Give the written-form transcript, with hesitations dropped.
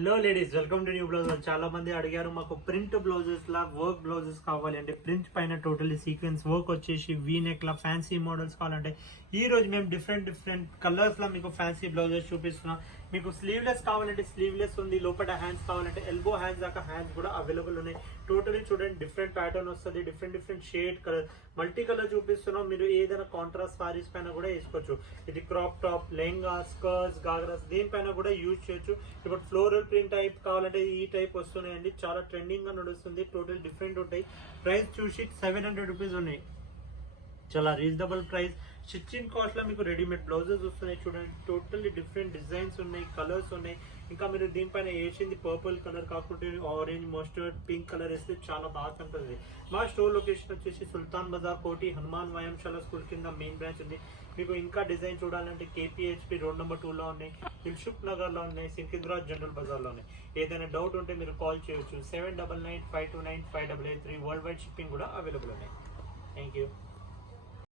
Hello ladies, welcome to new blouses. చాలా మంది అడిగారు మాకు ప్రింట్ బ్లౌజెస్ లా వర్క్ బ్లౌజెస్ కావాలి అంటే, ప్రింట్ పైన టోటల్లీ సీక్వెన్స్ వర్క్ వచ్చేసి వీ నెక్ లా ఫ్యాన్సీ మోడల్స్ కావాలంటే ఈ రోజు మేము డిఫరెంట్ కలర్స్ లా మీకు ఫ్యాన్సీ బ్లౌజెస్ చూపిస్తున్నాం. మీకు స్లీవ్లెస్ కావాలంటే స్లీవ్లెస్ ఉంది, లోపల హ్యాండ్స్ కావాలంటే ఎల్బో హ్యాండ్స్ దాకా హ్యాండ్స్ కూడా అవైలబుల్ ఉన్నాయి. టోటలీ చూడండి, డిఫరెంట్ ప్యాటర్న్ వస్తుంది, different shade colour, multi colour చూపిస్తున్నాం. మీరు ఏదైనా కాంట్రాస్ట్ సారీస్ పైన కూడా వేసుకోవచ్చు. ఇది crop top, lehenga, skirts, ghagras దేనిపైన కూడా యూజ్ చేయొచ్చు. ఇప్పుడు ఫ్లోరల్ ప్రింట్ టైప్ కావాలంటే ఈ టైప్ వస్తున్నాయండి, చాలా ట్రెండింగ్ గా నడుస్తుంది. టోటల్ డిఫరెంట్ ఉంటాయి. ప్రైస్ చూసి 700 రూపీస్ ఉన్నాయి, చాలా రీజనబుల్ ప్రైస్. స్టిచ్చింగ్ కాస్ట్ లో మీకు రెడీమేడ్ బ్లౌజెస్ వస్తున్నాయి. చూడండి, టోటల్లీ డిఫరెంట్ డిజైన్స్ ఉన్నాయి, కలర్స్ ఉన్నాయి. ఇంకా మీరు దీనిపైన వేసింది పర్పుల్ కలర్ కాకుండా ఆరెంజ్, మస్టర్డ్, పింక్ కలర్ వేస్తే చాలా బాగా కనిపిస్తుంది. మా స్టోర్ లొకేషన్ వచ్చేసి సుల్తాన్ బజార్, కోటి, హనుమాన్ వ్యాయామశాల స్కూల్ కింద మెయిన్ బ్రాంచ్ ఉంది. మీకు ఇంకా డిజైన్ చూడాలంటే KPHP రోడ్ నెంబర్ 2 లో ఉన్నాయి, దిల్సుఖ్ నగర్ లో ఉన్నాయి, సికింద్రాబాద్ జనరల్ బజార్ లో ఉన్నాయి. ఏదైనా డౌట్ ఉంటే మీరు కాల్ చేయొచ్చు. 7995295883. వరల్డ్ వైడ్ షిప్పింగ్ కూడా అవైలబుల్ ఉన్నాయి. Thank you.